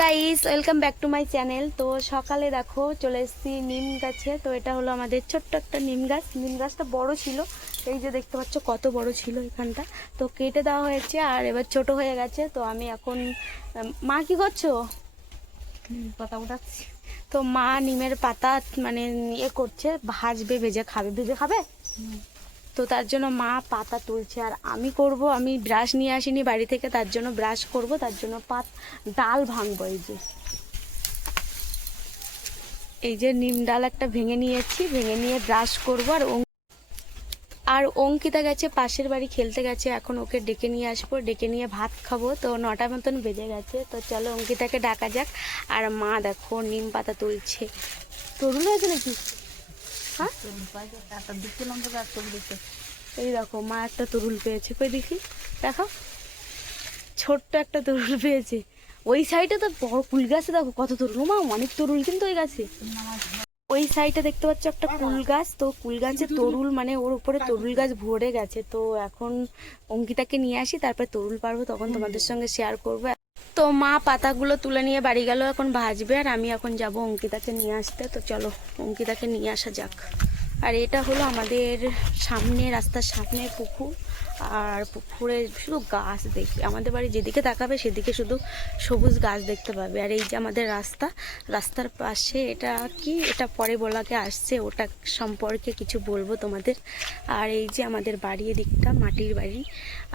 Guys welcome back to my channel তো সকালে দেখো চলে এসেছি নিম গাছে। তো এটা হলো আমাদের ছোট্ট একটা নিম গাছ। নিম গাছটা বড় ছিল। এই যে দেখতে পাচ্ছ কত বড় ছিল এখানটা। তো কেটে দেওয়া হয়েছে আর এবার ছোট হয়ে গেছে। তো আমি এখন মা কি করছ? পাতা উঠাচ্ছি। তো মা নিমের পাতা মানে ইয়ে করছে ভাজবে ভেজে খাবে। ভেজে খাবে? তো তার জন্য মা পাতা তুলছে। আর আমি করব, আমি ব্রাশ নিয়ে আসিনি, বাড়ি থেকে তার জন্য ব্রাশ করব, তার জন্য পাত ডাল ভাঙবো এই যে। এই যে নিম ডাল একটা ভেঙে নিয়েছি, ভেঙে নিয়ে ব্রাশ করব। আর আর অঙ্কিতা গেছে, পাশের বাড়ি খেলতে গেছে, এখন ওকে ডেকে নিয়ে আসব। ডেকে নিয়ে ভাত খাব। তো নটা মতন বেজে গেছে। তো চলো অঙ্কিতাকে ডাকা যাক। আর মা দেখো নিম পাতা তুলছে। তরুণ হয়েছে নাকি? এই দেখো, মা একটা তরুল পেয়েছে। কই দেখি? দেখো। ছোট্ট একটা তরুল পেয়েছে। ওই সাইডে তো বড় কুল গাছে, দেখো কত তরুল। মা, অনেক তরুল কিন্তু ওই গাছে। ওই সাইডে দেখতে পাচ্ছ একটা কুল গাছ। তো কুল গাছে তরুল মানে ওর উপরে তরুল গাছ ভরে গেছে। তো এখন অঙ্কিতাকে নিয়ে আসি, তারপরে তরুল পারব, তখন তোমাদের সঙ্গে শেয়ার করব। তো মা পাতাগুলো তুলে নিয়ে বাড়ি গেল, এখন ভাজবে, আর আমি এখন যাব অঙ্কিতাকে নিয়ে আসতে। তো চলো, অঙ্কিতাকে নিয়ে আসা যাক। আর এটা হলো আমাদের সামনে, রাস্তার সামনে পুকুর। আর পুকুরে শুধু গাছ দেখবে আমাদের বাড়ি যেদিকে তাকাবে সেদিকে শুধু সবুজ গাছ দেখতে পাবে। আর এই যে আমাদের রাস্তা, রাস্তার পাশে এটা কি? এটা পরে বলাকে আসছে, ওটা সম্পর্কে কিছু বলব তোমাদের। আর এই যে আমাদের বাড়ি এদিকটা, মাটির বাড়ি।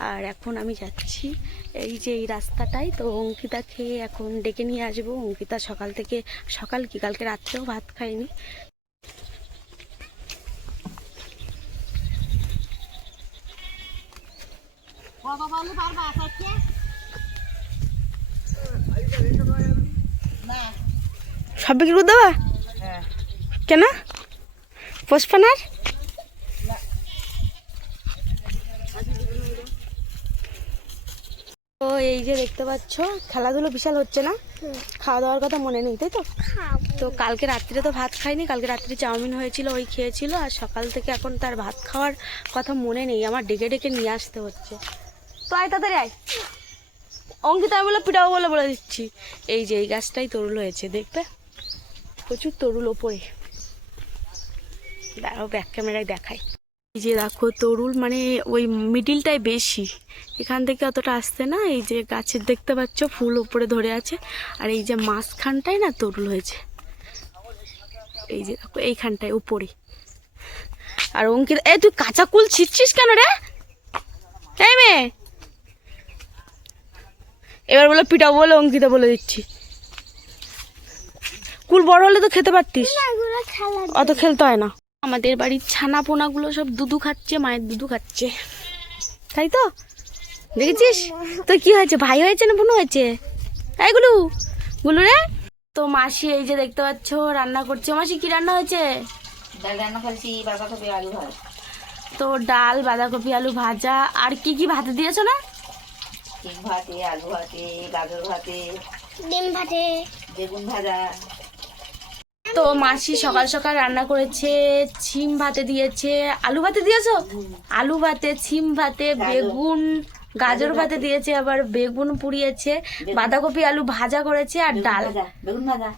আর এখন আমি যাচ্ছি এই যে এই রাস্তাটাই তো অঙ্কিতাকে এখন ডেকে নিয়ে আসব। অঙ্কিতা সকাল থেকে, সকাল কি? কালকে রাত্রেও ভাত খায়নি। সব বিক্রি করে দেবা কেন? পুষ্পানার তো এই যে দেখতে পাচ্ছ খেলাধুলো বিশাল হচ্ছে না? খাওয়া দাওয়ার কথা মনে নেই তাই তো? তো কালকে রাত্রিরে তো ভাত খাইনি কালকে রাত্রে চাউমিন হয়েছিল ওই খেয়েছিল আর সকাল থেকে এখন তার ভাত খাওয়ার কথা মনে নেই আমার ডেকে ডেকে নিয়ে আসতে হচ্ছে। তো আয় তাড়াতাড়ি আয়। অঙ্কিতা বলে পিটাও বলে বলে দিচ্ছি। এই যে, এই গাছটাই তরুল হয়েছে, দেখবে? প্রচুর তরুল ওপরে। দাঁড়াও ব্যাক ক্যামেরায় দেখাই। এই যে দেখো, তরুল মানে ওই মিডিলটাই বেশি। এখান থেকে অতটা আসছে না, এই যে গাছের দেখতে পাচ্ছ, ফুল উপরে ধরে আছে। আর এই যে মাঝখানটায় না তরুল হয়েছে। এই যে দেখো, এইখানটায়, উপরে। আর অঙ্কিত, এ, তুই কাঁচা কুল ছিটছিস কেন রে? এই মেয়ে! এবার বলে পিটাও বলে অঙ্কিতা বলে দিচ্ছি। কুল বড় হলে তো খেতে পারতিস। অত খেলতে হয় না। আমাদের বাড়ির ছানা পোনাগুলো সব দুধু খাচ্ছে মায়ের দুধু খাচ্ছে। তাই তো? দেখেছিস? তো কি হয়েছে? ভাই হয়েছে না বোন হয়েছে? তাই গুলু গুলু রে। তো মাসি এই যে দেখতে পাচ্ছ রান্না করছে। মাসি কি রান্না হয়েছে? ডাল রান্না করেছি বাঁধাকপি আলু ভাত তো ডাল বাঁধাকপি আলু ভাজা। আর কি কি ভাতে দিয়েছ না? ডিম ভাতে আলু ভাতে গাজর ভাতে ডিম ভাতে। বেগুন ভাজা। তো মাসি সকাল সকাল রান্না করেছে ছিম ভাতে দিয়েছে আলু ভাতে দিয়েছ? আলু ভাতে ছিম ভাতে বেগুন গাজর ভাতে দিয়েছে আবার বেগুন পুড়িয়েছে বাঁধাকপি আলু ভাজা করেছে আর ডাল। বেগুন ভাজা।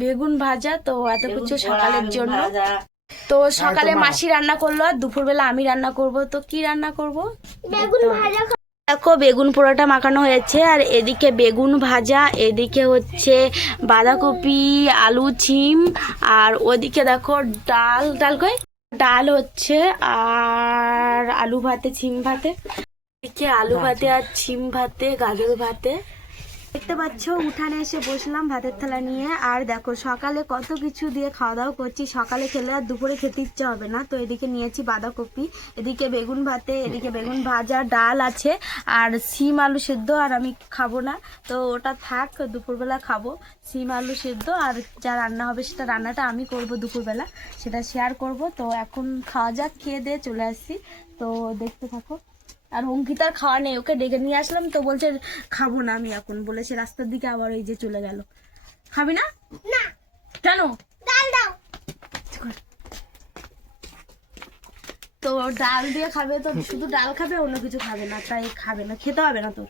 বেগুন ভাজা তো এত কিছু সকালের জন্য। তো সকালে মাসি রান্না করল আর দুপুরবেলা আমি রান্না করব তো কি রান্না করব? বেগুন ভাজা দেখো বেগুন পোড়াটা মাখানো হয়েছে আর এদিকে বেগুন ভাজা এদিকে হচ্ছে বাঁধাকপি আলু ছিম আর ওদিকে দেখো ডাল ডাল কই? ডাল হচ্ছে আর আলু ভাতে ছিম ভাতে। এদিকে আলু ভাতে। আর ছিম ভাতে গাজর ভাতে। দেখতে পাচ্ছ, উঠানে এসে বসলাম ভাতের থালা নিয়ে। আর দেখো, সকালে কত কিছু দিয়ে খাওয়া দাওয়া করছি। সকালে খেলে আর দুপুরে খেতে ইচ্ছে হবে না। তো এদিকে নিয়েছি বাঁধাকপি, এদিকে বেগুন ভাতে, এদিকে বেগুন ভাজা, ডাল আছে, আর সিম আলু সেদ্ধ, আর আমি খাব না। তো ওটা থাক, দুপুরবেলা খাব। সিম আলু সেদ্ধ, আর যা রান্না হবে সেটা রান্নাটা আমি করব দুপুরবেলা। সেটা শেয়ার করব। তো এখন খাওয়া যাক, খেয়ে দিয়ে চলে আসছি। তো দেখতে থাকো। আর অঙ্কিতার খাওয়া নেই ওকে ডেকে নিয়ে আসলাম তো বলছে খাব না আমি এখন। বলেছে রাস্তার দিকে আবার ওই যে চলে গেল। খাবি না? না। কেন? ডাল দাও। তো ডাল দিয়ে খাবে তো শুধু ডাল খাবে অন্য কিছু খাবে না তাই খাবে না খেতে হবে না তোর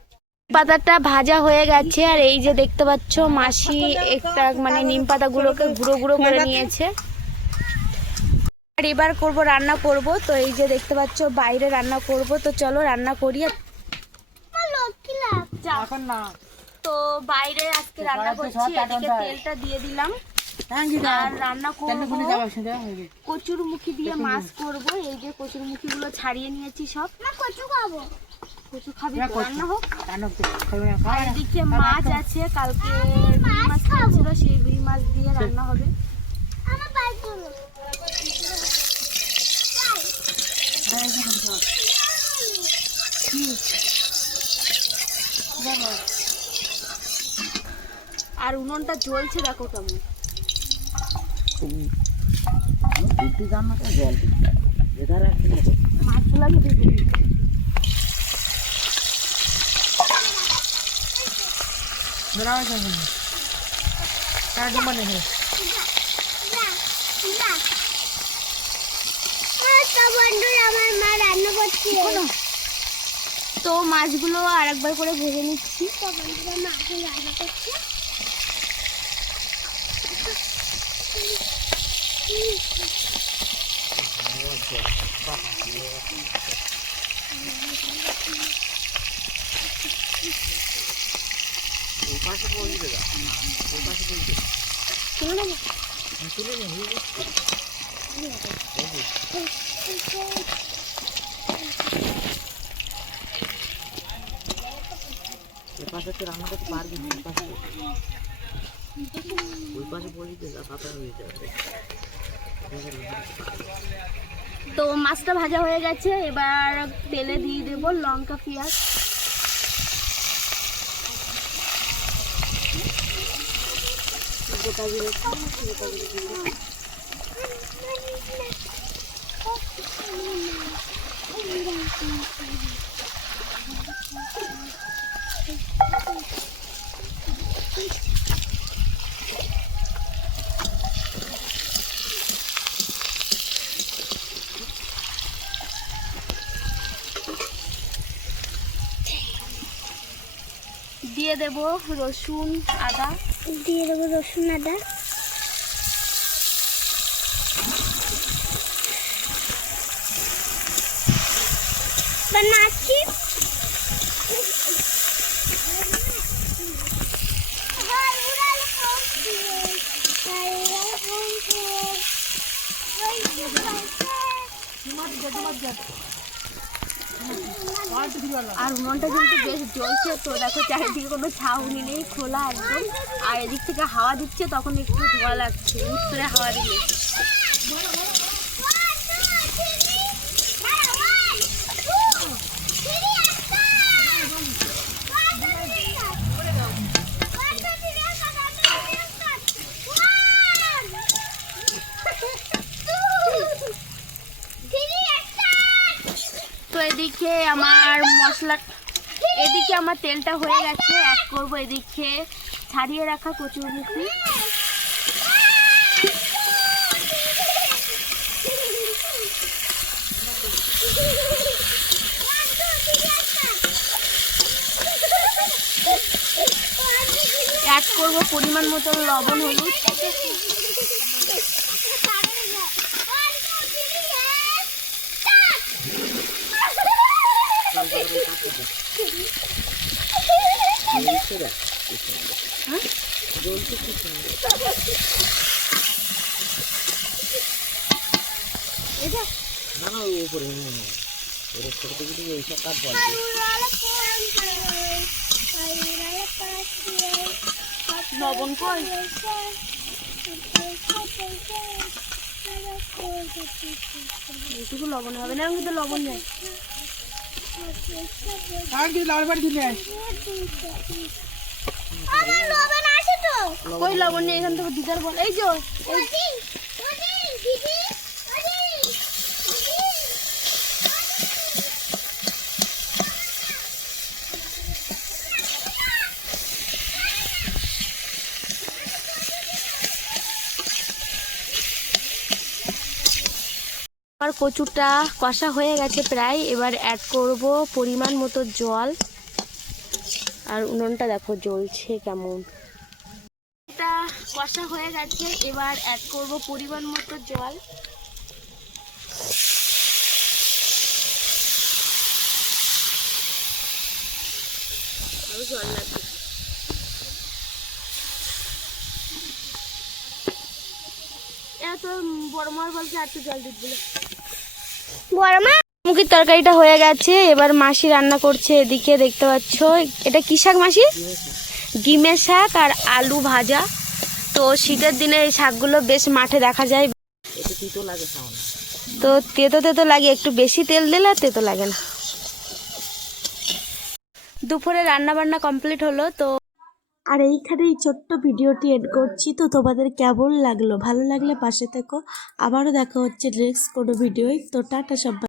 পাতাটা ভাজা হয়ে গেছে আর এই যে দেখতে পাচ্ছ মাসি একটা মানে নিম পাতাগুলোকে গুঁড়ো গুঁড়ো করে নিয়েছে। আর এবার করব রান্না করব। তো এই যে দেখতে পাচ্ছ বাইরে রান্না করব। তো চলো রান্না করি। তো বাইরে আজকে রান্না করছি এদিকে তেলটা দিয়ে দিলাম। আর রান্না করব কচুর মুখি দিয়ে মাছ করব। এই যে কচুর মুখি গুলো ছাড়িয়ে নিয়েছি সব। না কচু খাব। কচু খাবি রান্না হোক। খাবে না আর এদিকে মাছ আছে কালকে মাছ খাচ্ছিল সেই রুই মাছ দিয়ে রান্না হবে। আমার বাইকগুলো আর উনুনটা জ্বলছে দেখো কেমন। দুটি জল মাছগুলো আমি বন্ধুরা আমার মা রান্না করছে। তো মাছগুলো আর একবার করে ভেজে নিচ্ছি। তো বন্ধুরা মা এখন রান্না করছে এ পাশে তো রান্না করতে পারবি ওই পাশে বলি হয়ে যাবে তো মাছটা ভাজা হয়ে গেছে, এবার তেলে দিয়ে দেব লঙ্কা, পেঁয়াজ গোটা জিরে গোটা জিরে। দিয়ে দেব রসুন আদা। দিয়ে দেবো রসুন আদা। বানাচ্ছি আর মনটা কিন্তু বেশ জ্বলছে তো, দেখো চারিদিকে কোনো ছাউনি নেই, খোলা একদম। আর এদিক থেকে হাওয়া দিচ্ছে, তখন একটু ধোয়া লাগছে উত্তরে হাওয়া দিলে তো এদিকে আমার মশলা এদিকে আমার তেলটা হয়ে গেছে অ্যাড করব এদিকে। ছাড়িয়ে রাখা কচুরমুখি অ্যাড করব পরিমাণ মতো লবণ হলুদ। না না ওই উপরে হুম, হুম। ওটা ছোট থেকে দিকে এইসব কাজ বলে লবণ কই এইটুকু লবণ হবে না কিন্তু লবণ নেই আমার লবণ আছে তো। কই লবণ নেই? এখান থেকে দিদার বল। এই যে আমার কচুটা কষা হয়ে গেছে প্রায়, এবার অ্যাড করব পরিমাণ মতো জল। আর উনুনটা দেখো জ্বলছে কেমন। এটা কষা হয়ে গেছে, এবার অ্যাড করব পরিমাণ মতো জল। জল লাগবে। এত বড় মার বলছে, আর একটু জল দিতে মুখির তরকারিটা হয়ে গেছে, এবার মাসি রান্না করছে এদিকে, দেখতে পাচ্ছ, এটা কি শাক মাসি? ডিমের শাক আর আলু ভাজা। তো শীতের দিনে এই শাকগুলো বেশ মাঠে দেখা যায়। তো তেতো তেতো লাগে, একটু বেশি তেল দিলে তেতো লাগে না। দুপুরে রান্না বান্না কমপ্লিট হলো, তো আর এইখানেই এই ছোট্ট ভিডিওটি এড করছি। তো তোমাদের কেমন লাগল? ভালো লাগলে পাশে থেকো। আবারও দেখা হচ্ছে নেক্সট কোনো ভিডিওয়। তো টাটা সবাই।